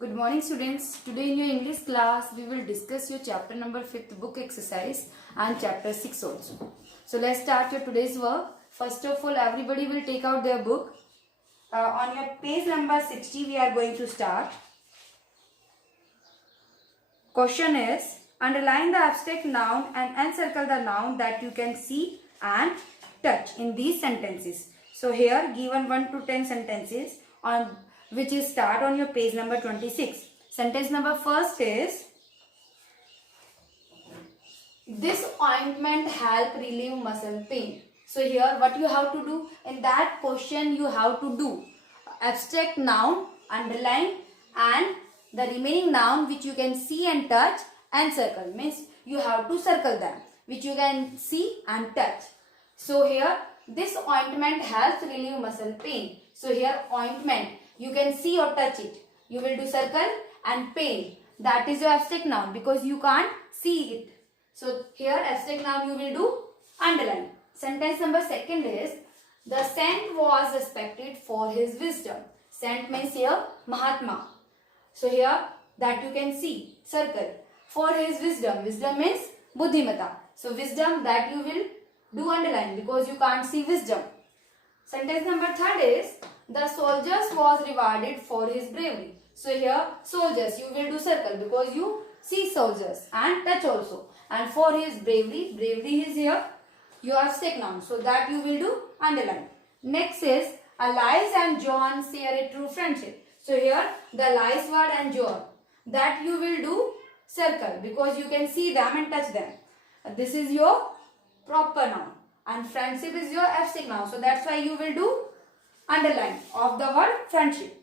Good morning students. Today in your English class we will discuss your chapter number 5th book exercise and chapter 6 also. So let's start your today's work. First of all, everybody will take out their book. On your page number 60 we are going to start. Question is, underline the abstract noun and encircle the noun that you can see and touch in these sentences. So here given 1 to 10 sentences on which is start on your page number 26. Sentence number first is, this ointment help relieve muscle pain. So here what you have to do in that question, you have to do abstract noun, underline, and the remaining noun which you can see and touch and circle, means you have to circle them which you can see and touch. So here this ointment helps relieve muscle pain. So here ointment, you can see or touch it, you will do circle, and pain, that is your abstract noun because you can't see it. So here abstract noun you will do underline. Sentence number second is, the saint was respected for his wisdom. Saint means here Mahatma. So here that you can see, circle. For his wisdom, wisdom means buddhimata. So wisdom, that you will do underline because you can't see wisdom. Sentence number third is, the soldiers was rewarded for his bravery. So here soldiers, you will do circle because you see soldiers, and touch also. And for his bravery, bravery is here your abstract noun. So that you will do underline. Next is, Alice and John share a true friendship. So here the Alice word and John, that you will do circle because you can see them and touch them. This is your proper noun, and friendship is your abstract noun. So that's why you will do underline of the word friendship.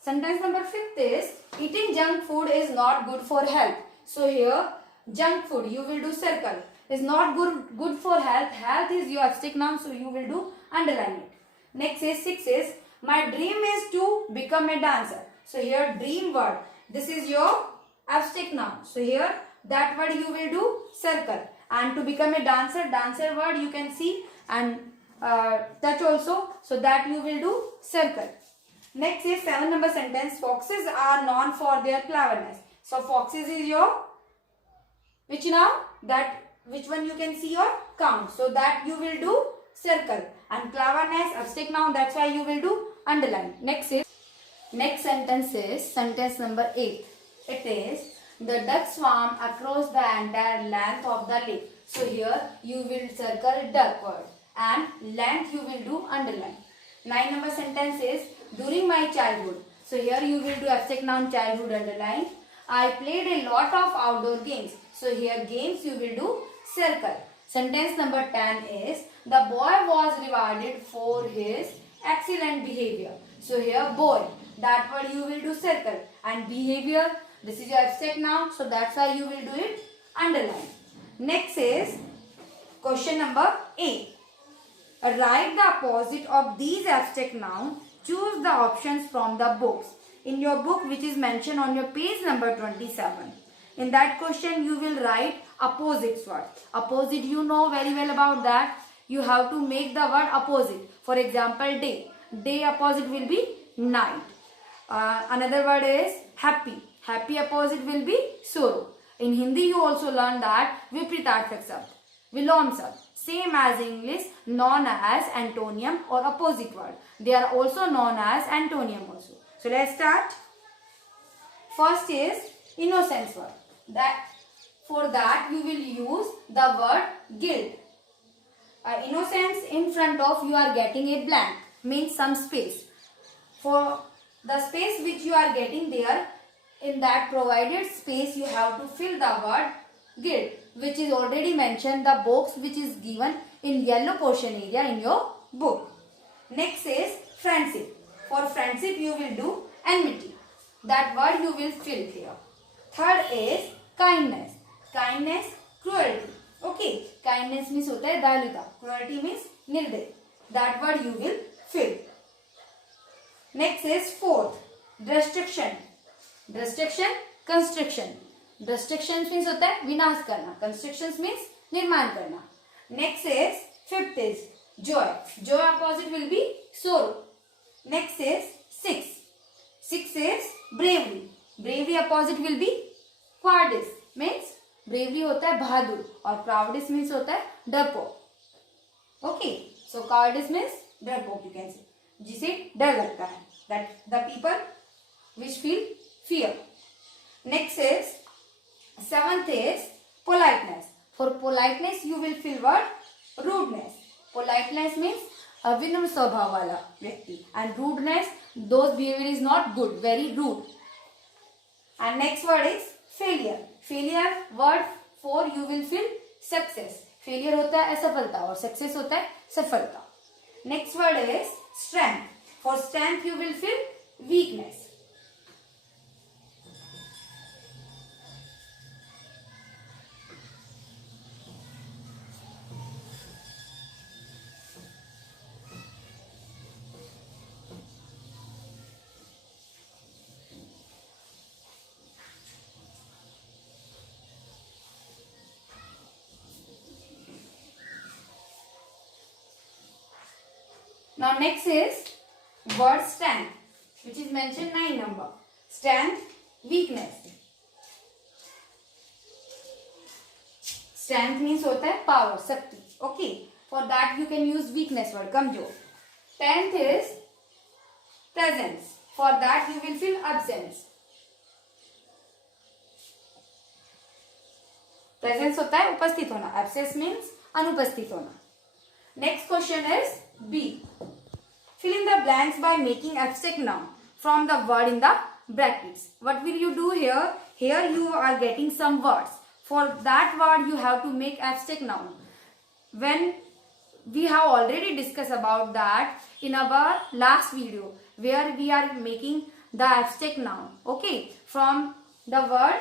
Sentence number 5th is, eating junk food is not good for health. So here junk food, you will do circle, is not good for health. Health is your abstract noun, so you will do underline it. Next is 6 is, my dream is to become a dancer. So here dream word, this is your abstract noun. So here that word you will do circle, and to become a dancer, dancer word you can see and touch also, so that you will do circle. Next is 7 number sentence, foxes are known for their cleverness. So foxes is your which noun, that which one you can see or count, so that you will do circle, and cleverness abstract noun, that's why you will do underline. Next sentence is sentence number 8. It is, the ducks swam across the entire length of the lake. So here you will circle duck word, and length you will do underline. 9 number sentence is, during my childhood. So here you will do abstract noun childhood underline. I played a lot of outdoor games. So here games you will do circle. Sentence number 10 is, the boy was rewarded for his excellent behavior. So here boy, that word you will do circle, and behavior, this is your abstract noun, so that's why you will do it underline. Next is question number 8. Write the opposite of these abstract nouns. Choose the options from the books. In your book which is mentioned on your page number 27. In that question you will write opposites word. Opposite you know very well about that. You have to make the word opposite. For example, day. Day opposite will be night. Another word is happy. Happy opposite will be sorrow. In Hindi you also learn that vipritarthak sabd, vilom sabd, same as English, known as antonym or opposite word. They are also known as antonym also. So let's start. First is innocence word. For that you will use the word guilt. Innocence, in front of you are getting a blank, means some space. For the space which you are getting there, in that provided space you have to fill the word guilt, which is already mentioned, the box which is given in yellow portion area in your book. Next is friendship. For friendship you will do enmity. That word you will fill here. Third is kindness. Kindness, cruelty. Okay, kindness means होता है दयालुता, cruelty means निर्दय. That word you will fill. Next is fourth, destruction. Destruction, construction. Destruction means होता है विनाश करना. Construction means निर्माण करना. Next is fifth is joy. Joy opposite will be sorrow. Next is six. Six is bravery. bravery opposite will be cowardice. Means bravery होता है बहादुर और cowardice means होता है डरपोक. Okay, so cowardice means डरपोक you can say, जिसे डर लगता है. That the people which feel fear. Next is 7th is politeness. For politeness you will feel what? Rudeness. Politeness means विनम्र स्वभाव वाला व्यक्ति, and rudeness, those behavior is not good, very rude. And next word is failure. Failure word for you will feel success. Failure होता है असफलता और success होता है सफलता. Next word is strength. For strength you will feel weakness. Now next is word strength, which is mentioned 9 number. Strength, weakness. Strength means होता है power, शक्ति. Okay, for that you can use weakness word, कमजोर. 10th is presence. For that you will feel absence. Presence होता है उपस्थित होना. Absence means अनुपस्थित होना. Next question is B. Fill in the blanks by making abstract noun from the word in the brackets. What will you do here? Here you are getting some words. For that word you have to make abstract noun. When we have already discussed about that in our last video, where we are making the abstract noun. Okay, from the word.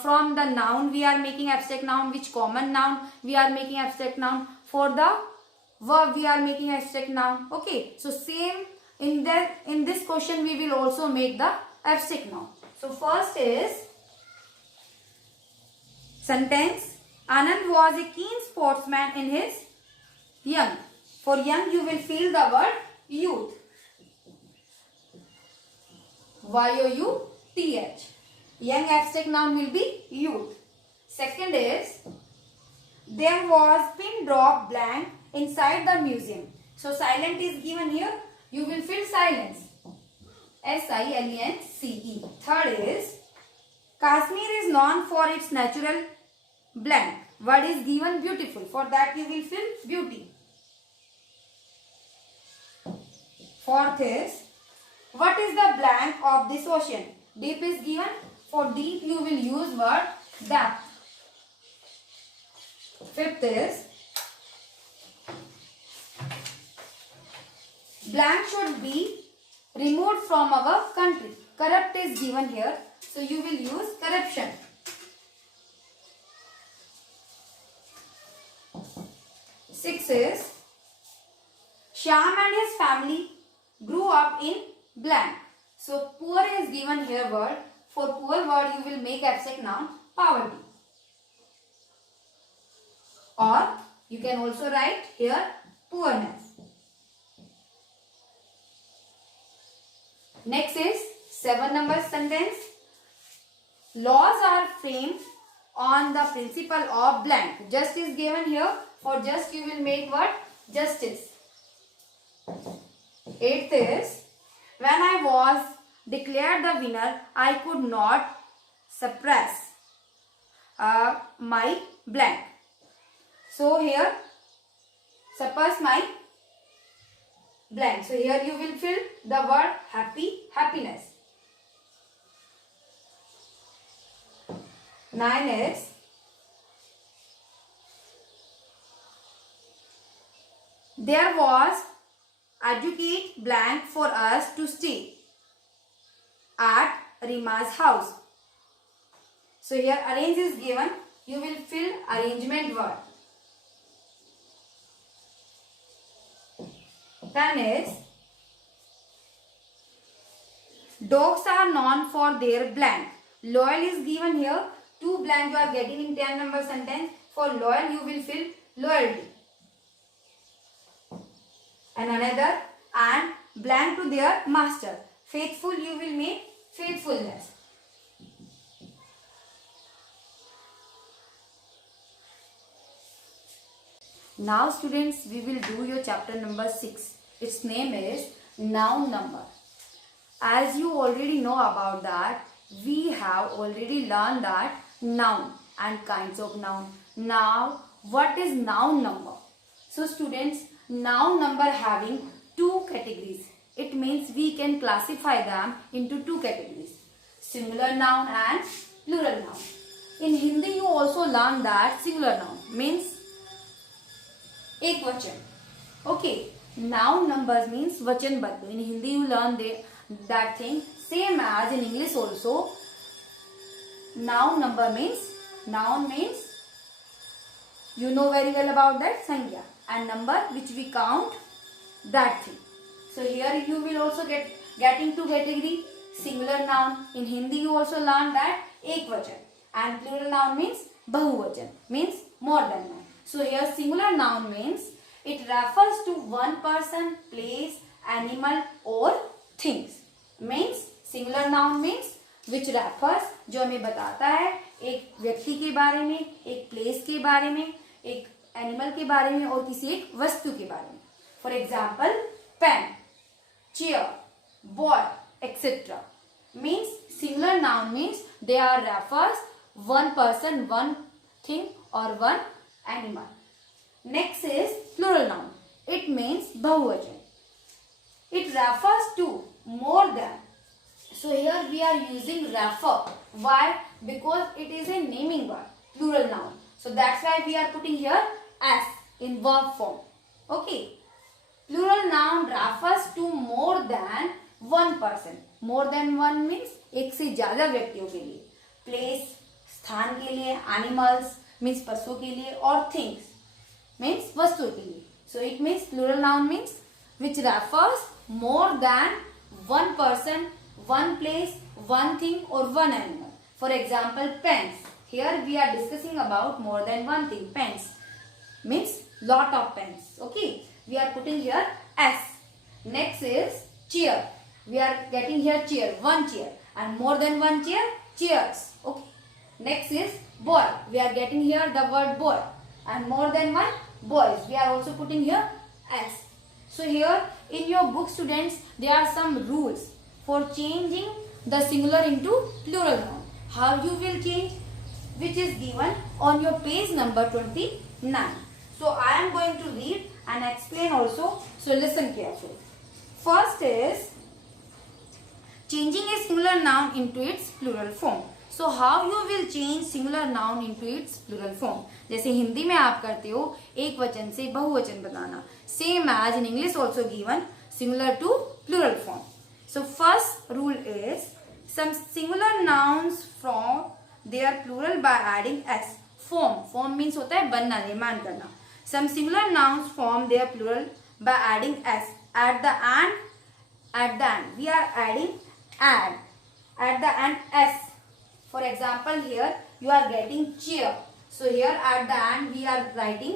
From the noun we are making abstract noun. Which common noun we are making abstract noun? For the verb we are making abstract noun. Okay, so same in this question we will also make the abstract noun. So first is sentence. Anand was a keen sportsman in his young. For young you will feel the word youth. Y-O-U-T-H. Young abstract noun will be youth. Second is there was pin drop blank inside the museum. So silent is given here. You will feel silence. S-I-L-E-N-C-E. Third is Kashmir is known for its natural blank. Word is given beautiful. For that you will feel beauty. Fourth is what is the blank of this ocean? Deep is given. For deep you will use word depth. Fifth is blank should be removed from our country. Corrupt is given here, so you will use corruption. Six is Shyam and his family grew up in blank. So poor is given here word. For poor word you will make abstract noun poverty. Or you can also write here poorness. Next is 7 number sentence. Laws are framed on the principle of blank. Just is given here. For just you will make what? Justice. 8th is when I was declared the winner, I could not suppress my blank. So here suppress my blank. So here you will fill the word happy, happiness. 9 is there was educate blank for us to stay at Rima's house. So here arrange is given. You will fill arrangement word. 10 is dogs are known for their blank. Loyal is given here. 2 blank you are getting in 10 number sentence. For loyal you will fill loyalty. And another and blank to their master. Faithful you will make faithfulness. Now students, we will do your chapter number 6. Its name is noun number. As you already know about that, we have already learned that noun and kinds of noun. Now, what is noun number? So students, noun number having two categories. It means we can classify them into two categories. Singular noun and plural noun. In Hindi you also learn that singular noun means एक वचन. Okay, noun numbers means वचनबद्ध. In Hindi you learn that thing same as in English also. Noun means you know very well about that संज्ञा and number which we count that thing. So here you will also getting two category. Singular noun in Hindi you also learn that एक वचन and plural noun means बहुवचन means more than one. So here singular noun means it refers to one person, place, animal or things. Means singular noun means which refers जो हमें बताता है एक व्यक्ति के बारे में, एक प्लेस के बारे में, एक एनिमल के बारे में और किसी एक वस्तु के बारे में. For example pen, chair, boy, etcetera. Means singular noun means they are refers one person, one thing or one animal. Next is plural noun. It means बहुवचन. It refers to more than. So here we are using refer. Why? Because it is a naming word, plural noun. So that's why we are putting here as in verb form. Okay. Plural noun refers to more than one person. More than one means एक से ज्यादा व्यक्तियों के लिए. Place स्थान के लिए, animals means पशुओं के लिए और थिंग्स मीन्स वस्तुओं के लिए. So it means plural noun means which refers more than one person, one place, one thing और one animal. For example pens. Here we are discussing about more than one thing. Pens means lot of pens. Okay, we are putting here S. Next is chair. We are getting here chair, one chair and more than one chair, chairs. Okay. Next is boy. We are getting here the word boy and more than one boys. We are also putting here s. So here in your book students there are some rules for changing the singular into plural noun. How you will change, which is given on your page number 29. So I am going to read and explain also. So listen carefully. First is changing a singular noun into its plural form. So how you will change singular noun into its plural form? जैसे हिंदी में आप करते हो एक वचन से बहुवचन बनाना. Same as in English also given similar to plural form. So first rule is some singular nouns form their plural by adding s. Form means होता है बनना, निर्माण करना. Some singular nouns form their plural by adding s. At the end we are adding add. At the end s. For example, here you are getting chair. So here at the end we are writing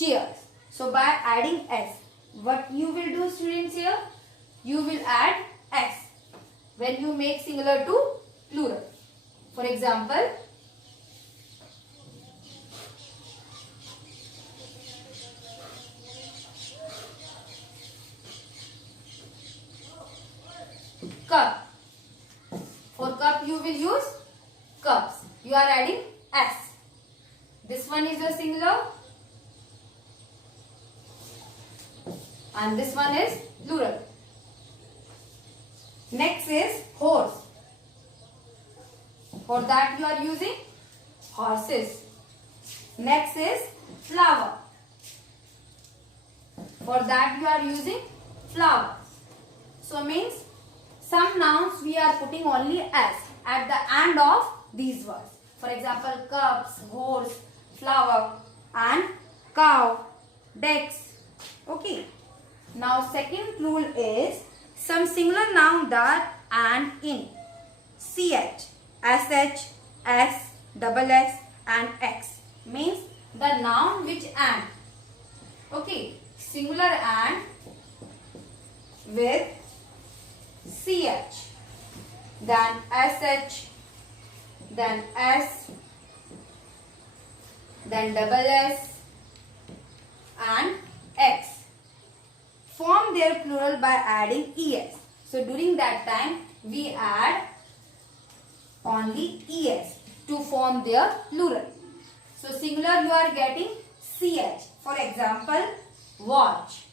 chairs. So by adding s, what you will do students here? You will add s when you make singular to plural. For example, cup. For cup you will use cups. You are adding s. This one is a singular and this one is plural. Next is horse. For that you are using horses. Next is flower. For that you are using flowers. So means some nouns we are putting only s at the end of these words. For example, cups, horse, flower and cow, decks. Okay. Now second rule is some singular noun that and in ch, sh, s, double s and x means the noun which and. Okay. Singular and with ch, then sh, then s, then double s and X. Form their plural by adding ES. So during that time we add only ES to form their plural. So singular you are getting CH. For example, watch.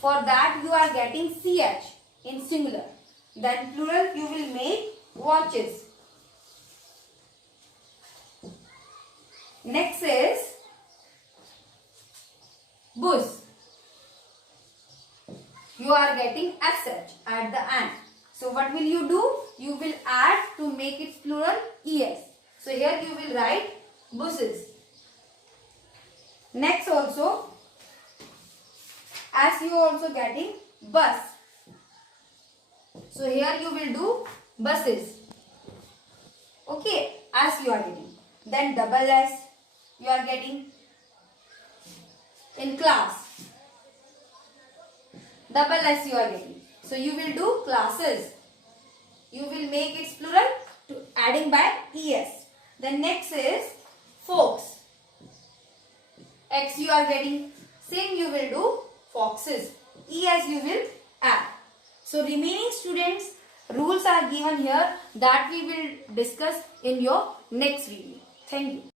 For that you are getting CH in singular. Then plural you will make watches. Next is bus. You are getting SH at the end. So what will you do? You will add to make its plural ES. So here you will write buses. Next also, as you are also getting bus. So here you will do buses. Okay, as you are getting. Then double S you are getting in class. Double S you are getting. So you will do classes. You will make its plural to adding by ES. The next is folks. X you are getting. Same you will do foxes. ES you will add. So remaining students, rules are given here that we will discuss in your next video. Thank you.